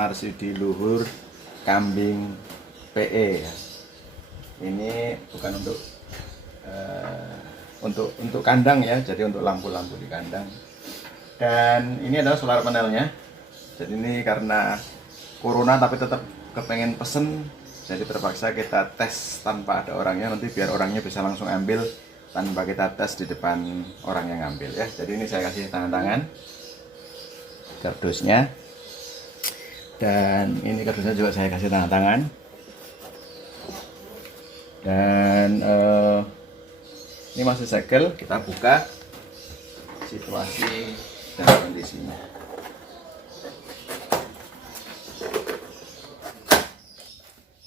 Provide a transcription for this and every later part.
Marsudi Luhur kambing PE ya. Ini bukan untuk kandang ya, jadi untuk lampu-lampu di kandang. Dan ini adalah solar panelnya. Jadi ini karena corona tapi tetap kepengen pesen, jadi terpaksa kita tes tanpa ada orangnya, nanti biar orangnya bisa langsung ambil tanpa kita tes di depan orang yang ngambil ya. Jadi ini saya kasih tangan kardusnya, dan ini kardusnya juga saya kasih tangan. Dan ini masih segel, kita buka situasi dan kondisinya.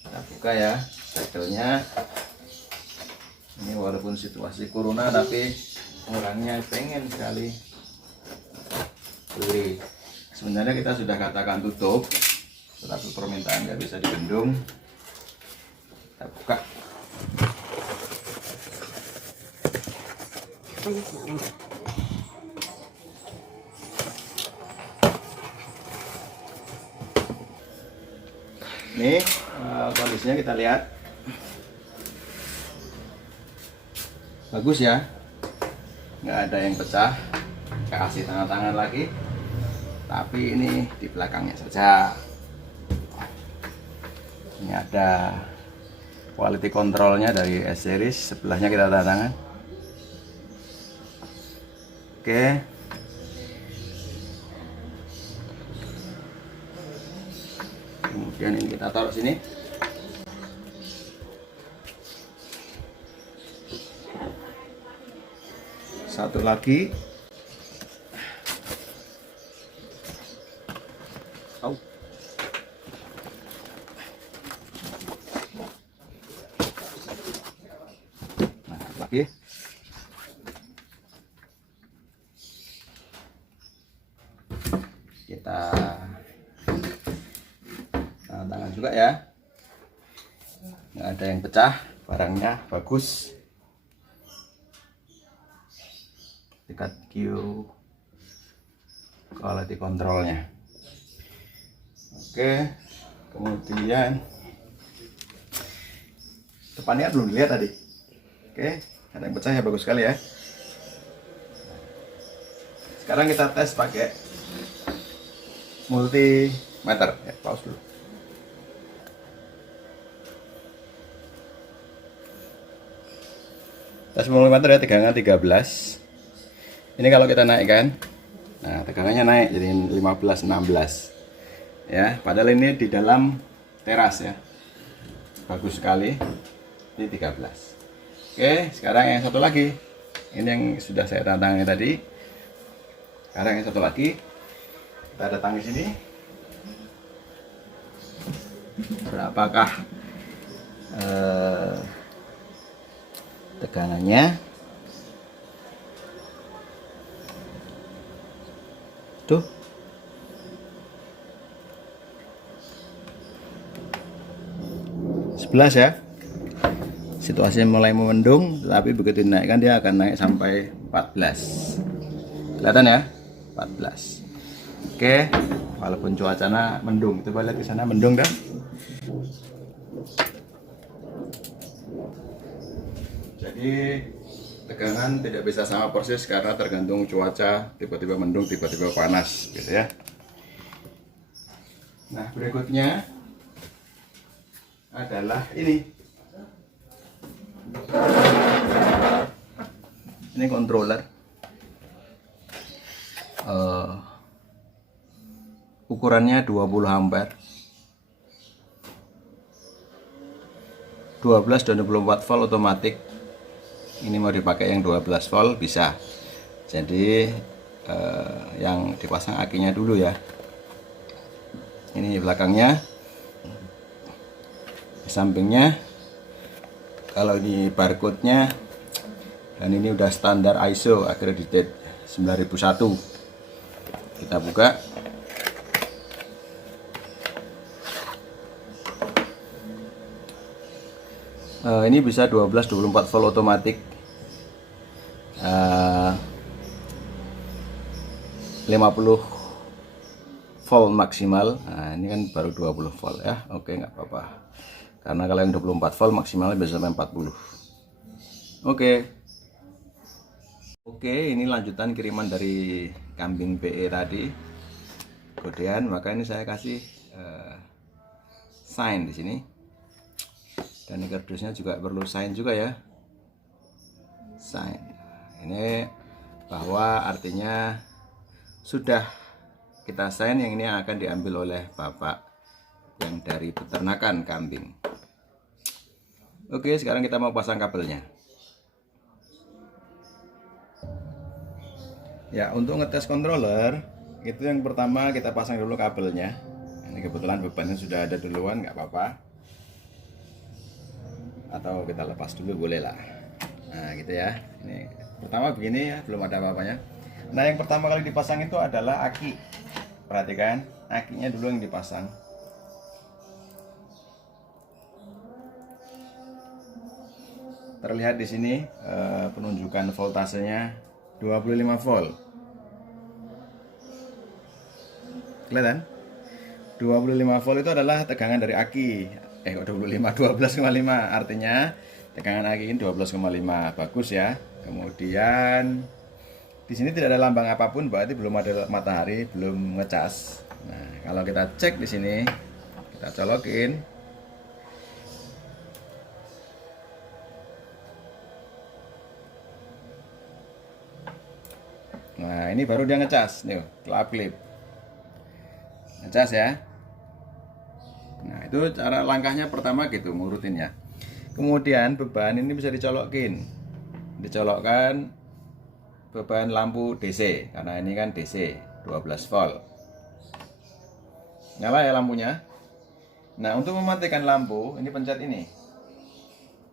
Kita buka ya segelnya. Ini walaupun situasi corona tapi orangnya pengen sekali beli. Sebenarnya kita sudah katakan tutup, tetapi permintaan nggak bisa dibendung. Kita buka. Ini kondisinya kita lihat bagus ya, nggak ada yang pecah. Saya kasih tangan lagi, tapi ini di belakangnya saja. Ini ada quality controlnya dari S series, sebelahnya kita tanda tangan. Oke. Kemudian ini kita taruh sini. Satu lagi. Oh. Nah, lagi. Kita tanda tangan juga ya, nggak ada yang pecah, barangnya bagus. Dekat Q quality controlnya. Oke, kemudian depannya belum dilihat tadi. Oke, ada yang pecah ya, bagus sekali ya. Sekarang kita tes pakai multimeter ya, pause dulu. Tes multimeter ya, tegangan 13. Ini kalau kita naikkan, nah tegangannya naik jadi 15-16 ya, padahal ini di dalam teras ya, bagus sekali. Ini 13. Oke, sekarang yang satu lagi, ini yang sudah saya tantangin tadi. Sekarang yang satu lagi, kita datangi sini. Berapakah tegangannya? Tuh, sebelas ya. Situasinya mulai memendung, tapi begitu dinaikkan dia akan naik sampai 14. Kelihatan ya, 14. Oke, walaupun cuacanya mendung, coba lihat di sana mendung kan? Jadi tegangan tidak bisa sama persis karena tergantung cuaca, tiba-tiba mendung, tiba-tiba panas gitu ya. Nah, berikutnya adalah ini controller. Ukurannya 20 ampere, 12 dan 24 volt otomatis. Ini mau dipakai yang 12 volt bisa. Jadi yang dipasang akinya dulu ya. Ini belakangnya, di sampingnya. Kalau ini barcode-nya, dan ini udah standar ISO accredited 9001. Kita buka. Ini bisa 12-24 volt otomatis, 50 volt maksimal. Nah ini kan baru 20 volt ya. Oke, nggak apa-apa, karena kalau yang 24 volt maksimalnya bisa sampai 40. Oke, ini lanjutan kiriman dari kambing BE tadi, godean. Maka ini saya kasih sign di sini, dan ini kardusnya juga perlu sign juga ya, sign ini bahwa artinya sudah kita sign yang ini akan diambil oleh bapak yang dari peternakan kambing. Oke, sekarang kita mau pasang kabelnya. Ya, untuk ngetes controller itu yang pertama kita pasang dulu kabelnya. Ini kebetulan bebannya sudah ada duluan, nggak apa-apa, atau kita lepas dulu boleh lah. Nah gitu ya. Ini pertama begini ya, belum ada apa-apanya. Nah yang pertama kali dipasang itu adalah aki. Perhatikan, akinya dulu yang dipasang. Terlihat di sini penunjukan voltasenya 25 volt. Kelihatan? 25 volt itu adalah tegangan dari aki. 12,5 artinya tegangan aki ini 12,5. Bagus ya. Kemudian di sini tidak ada lambang apapun, berarti belum ada matahari, belum ngecas. Nah, kalau kita cek di sini, kita colokin. Nah, ini baru dia ngecas nih, kelap klip. Ngecas ya. Nah, itu cara langkahnya pertama gitu, ngurutinnya. Kemudian beban ini bisa dicolokkan beban lampu DC, karena ini kan DC 12 volt. Nyala ya lampunya. Nah, untuk mematikan lampu, ini pencet ini.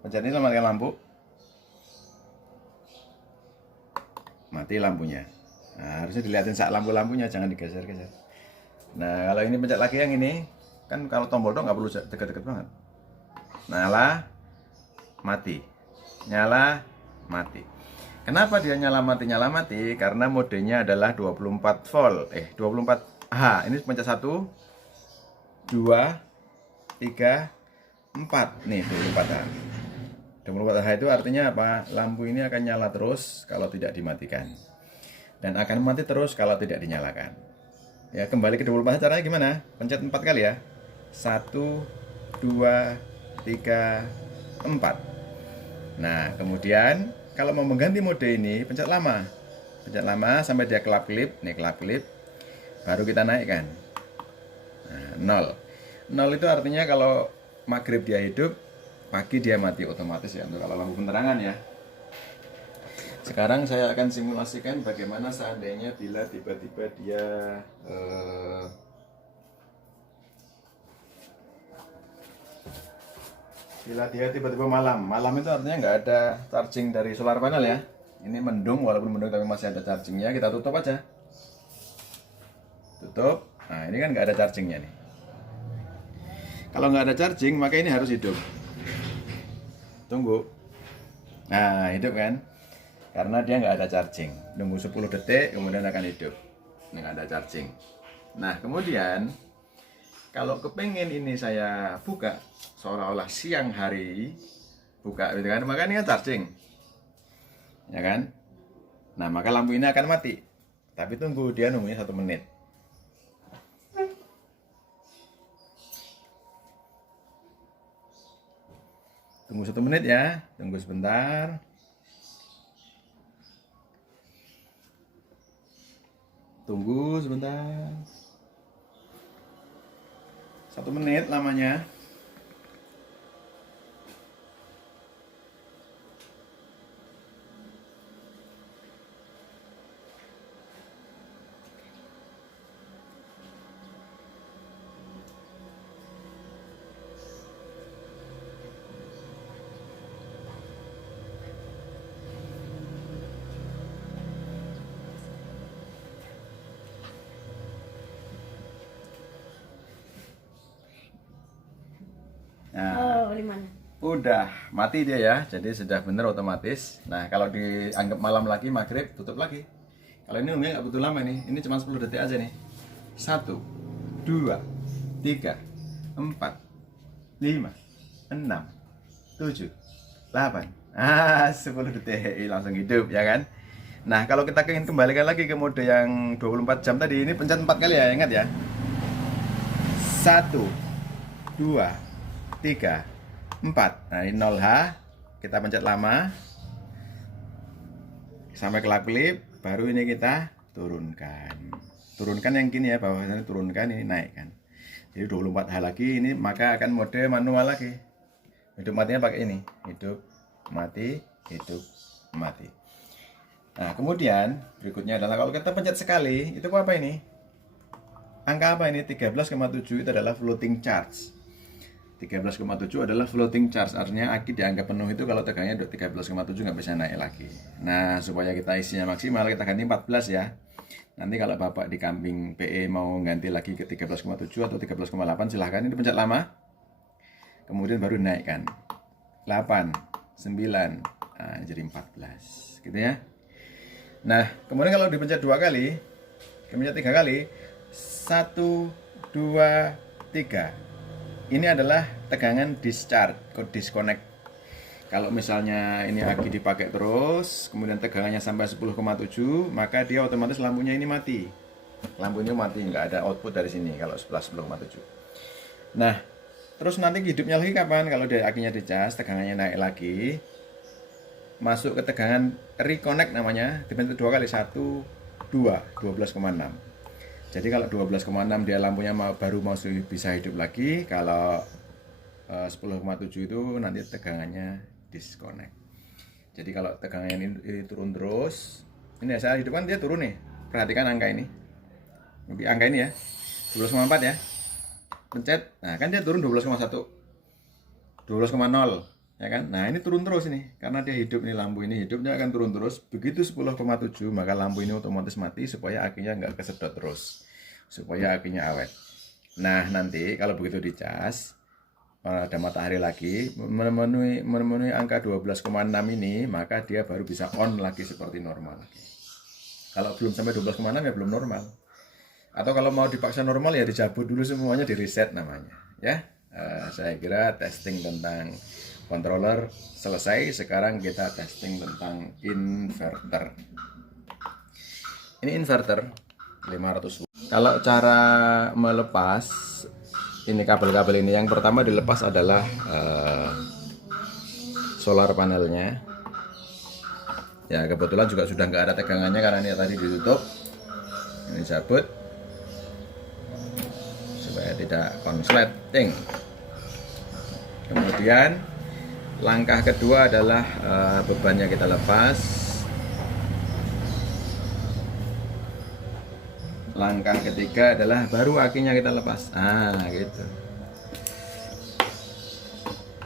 Pencet ini mematikan lampu. Mati lampunya. Nah, harusnya dilihatin sak lampu-lampunya, jangan digeser-geser. Nah, kalau ini pencet lagi yang ini, kan kalau tombol dong nggak perlu deket-deket banget. Nyala, mati. Nyala, mati. Kenapa dia nyala mati? Karena modenya adalah 24 volt. 24H. Ini pencet 1, 2, 3, 4. Nih 24H. 24H itu artinya apa? Lampu ini akan nyala terus kalau tidak dimatikan, dan akan mati terus kalau tidak dinyalakan. Ya, kembali ke 24H caranya gimana? Pencet 4 kali ya. 1, 2, 3, 4. Nah, kemudian kalau mau mengganti mode ini, pencet lama sampai dia kelap klip. Nih kelap klip, baru kita naikkan. Nah, 0 itu artinya kalau maghrib dia hidup, pagi dia mati otomatis ya, untuk kalau lampu penerangan ya. Sekarang saya akan simulasikan bagaimana seandainya bila tiba-tiba dia tiba-tiba malam itu artinya nggak ada charging dari solar panel ya. Ini mendung, walaupun mendung tapi masih ada chargingnya. Kita tutup aja, tutup. Nah ini kan nggak ada chargingnya nih. Kalau nggak ada charging maka ini harus hidup. Tunggu. Nah hidup kan, karena dia nggak ada charging. Nunggu 10 detik kemudian akan hidup. Ini nggak ada charging. Nah kemudian kalau kepengen ini saya buka seolah-olah siang hari, buka gitu kan, maka ini kan charging ya kan. Nah maka lampu ini akan mati, tapi tunggu, dia nunggunya 1 menit. Tunggu 1 menit ya, tunggu sebentar. Tunggu sebentar. 1 menit lamanya. Nah, udah mati dia ya, jadi sudah bener otomatis. Nah kalau dianggap malam lagi, maghrib, tutup lagi. Kalau ini nunggunya nggak butuh lama nih, ini cuma 10 detik aja nih. 1, 2, 3, 4, 5, 6, 7, 8. 10 detik langsung hidup ya kan. Nah, kalau kita ingin kembalikan lagi ke mode yang 24 jam tadi, ini pencet 4 kali ya, ingat ya. 1, 2, 3, 4. Nah, ini 0H. Kita pencet lama sampai kelap-kelip, baru ini kita turunkan. Turunkan yang kini ya, bawahnya turunkan, ini naikkan. Jadi 24H lagi ini, maka akan mode manual lagi. Hidup matinya pakai ini. Hidup mati, hidup mati. Nah, kemudian berikutnya adalah kalau kita pencet sekali, itu apa ini? Angka apa ini? 13,7 itu adalah floating charge. 13,7 adalah floating charge, artinya aki dianggap penuh itu kalau tegangnya 13,7 nggak bisa naik lagi. Nah, supaya kita isinya maksimal, kita ganti 14 ya. Nanti kalau Bapak di kambing PE mau ganti lagi ke 13,7 atau 13,8, silahkan ini pencet lama. Kemudian baru naikkan 8, 9, nah, jadi 14 gitu ya. Nah, kemudian kalau dipencet 2 kali, kemudian 3 kali, 1, 2, 3. Ini adalah tegangan discharge, disconnect. Kalau misalnya ini aki dipakai terus, kemudian tegangannya sampai 10,7, maka dia otomatis lampunya ini mati. Lampunya mati, nggak ada output dari sini kalau setelah 10,7. Nah, terus nanti hidupnya lagi kapan? Kalau dia akinya dicas, tegangannya naik lagi, masuk ke tegangan reconnect namanya, dipencet 2 kali, 1, 2, 12,6. Jadi kalau 12,6 dia lampunya baru mau bisa hidup lagi. Kalau 10,7 itu nanti tegangannya disconnect. Jadi kalau tegangannya ini turun terus, ini saya hidupkan dia turun nih. Perhatikan angka ini. Angka ini ya. 12,4 ya. Pencet. Nah, kan dia turun 12,1. 12,0 ya kan. Nah, ini turun terus ini. Karena dia hidup nih, lampu ini hidupnya akan turun terus. Begitu 10,7 maka lampu ini otomatis mati supaya akinya nggak kesedot terus. Supaya akinya awet. Nah, nanti kalau begitu dicas, pada matahari lagi memenuhi angka 12,6 ini, maka dia baru bisa on lagi seperti normal lagi. Kalau belum sampai 12,6 ya belum normal. Atau kalau mau dipaksa normal ya dicabut dulu semuanya, di reset namanya ya. Saya kira testing tentang controller selesai. Sekarang kita testing tentang inverter. Ini inverter 500 watt. Kalau cara melepas ini kabel-kabel ini, yang pertama dilepas adalah solar panelnya. Ya, kebetulan juga sudah nggak ada tegangannya karena ini tadi ditutup. Ini cabut supaya tidak konsleting. Kemudian langkah kedua adalah bebannya kita lepas. Langkah ketiga adalah baru akinya kita lepas. Gitu.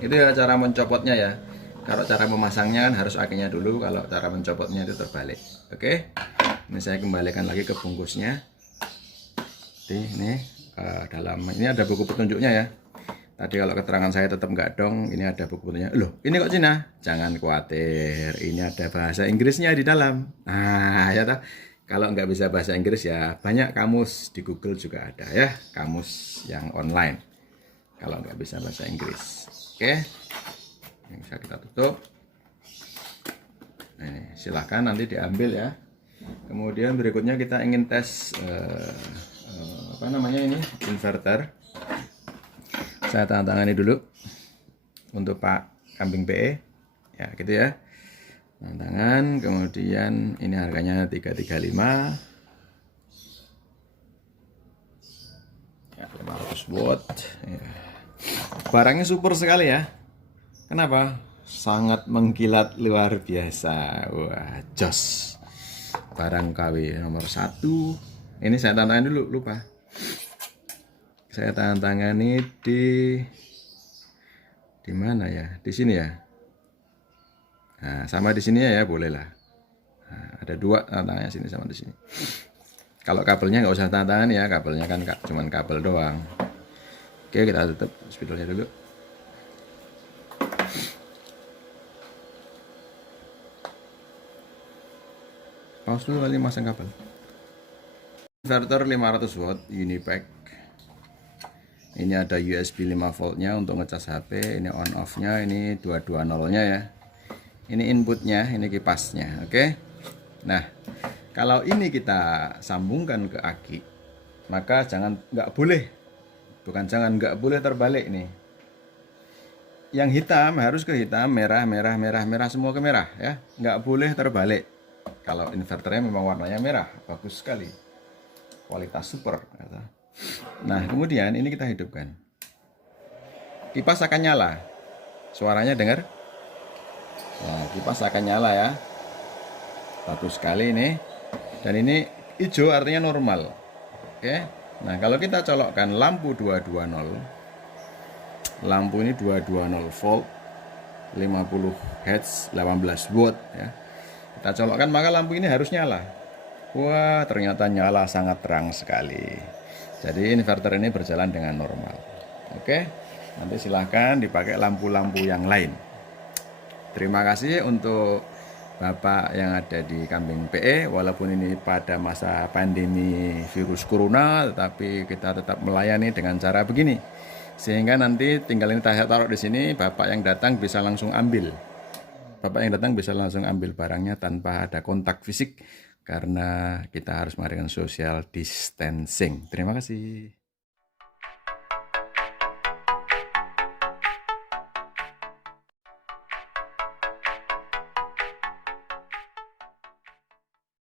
Itu ya cara mencopotnya ya. Kalau cara memasangnya kan harus akinya dulu, kalau cara mencopotnya itu terbalik. Oke. Ini saya kembalikan lagi ke bungkusnya. Ini dalam ini ada buku petunjuknya ya. Tadi kalau keterangan saya tetap nggak dong, ini ada buku petunjuknya. Loh, ini kok Cina? Jangan khawatir, ini ada bahasa Inggrisnya di dalam. Ya toh. Kalau nggak bisa bahasa Inggris ya banyak kamus di Google juga ada ya, kamus yang online. Kalau nggak bisa bahasa Inggris, oke, ini bisa kita tutup. Nah, silahkan nanti diambil ya. Kemudian berikutnya kita ingin tes apa namanya ini, inverter. Saya tanda tangani dulu untuk Pak Kambing PE ya, gitu ya. Tangan, kemudian ini harganya 335 ya, 500 watt ya. Barangnya super sekali ya. Kenapa? Sangat mengkilat luar biasa. Wah, jos. Barang KW nomor 1. Ini saya tandatangan dulu, lupa. Saya tandatangani di mana ya? Di sini ya. Nah, sama di sini ya, boleh lah. Nah, ada 2 tantangannya, sini sama di sini. Kalau kabelnya nggak usah tantangan ya, kabelnya kan cuman kabel doang. Oke, kita tutup spidolnya dulu. Pause dulu kali masang kabel. Inverter 500 watt Unipack Ini ada USB 5 voltnya untuk ngecas HP. Ini on off nya, ini 220 nya ya. Ini inputnya, ini kipasnya. Oke. Nah, kalau ini kita sambungkan ke aki, maka nggak boleh, nggak boleh terbalik nih. Yang hitam harus ke hitam, merah, merah, merah, merah, semua ke merah ya. Nggak boleh terbalik. Kalau inverternya memang warnanya merah, bagus sekali. Kualitas super. Nah, kemudian ini kita hidupkan. Kipas akan nyala. Suaranya dengar? Nah, kipas akan nyala ya. Bagus sekali ini. Dan ini hijau artinya normal. Oke. Nah, kalau kita colokkan lampu 220, lampu ini 220 volt, 50 Hz, 18 watt ya. Kita colokkan maka lampu ini harus nyala. Wah, ternyata nyala sangat terang sekali. Jadi inverter ini berjalan dengan normal. Oke. Nanti silahkan dipakai lampu-lampu yang lain. Terima kasih untuk Bapak yang ada di Kambing PE. Walaupun ini pada masa pandemi virus corona, tetapi kita tetap melayani dengan cara begini. Sehingga nanti tinggal ini saya taruh di sini, Bapak yang datang bisa langsung ambil. Bapak yang datang bisa langsung ambil barangnya tanpa ada kontak fisik, karena kita harus mengadakan social distancing. Terima kasih.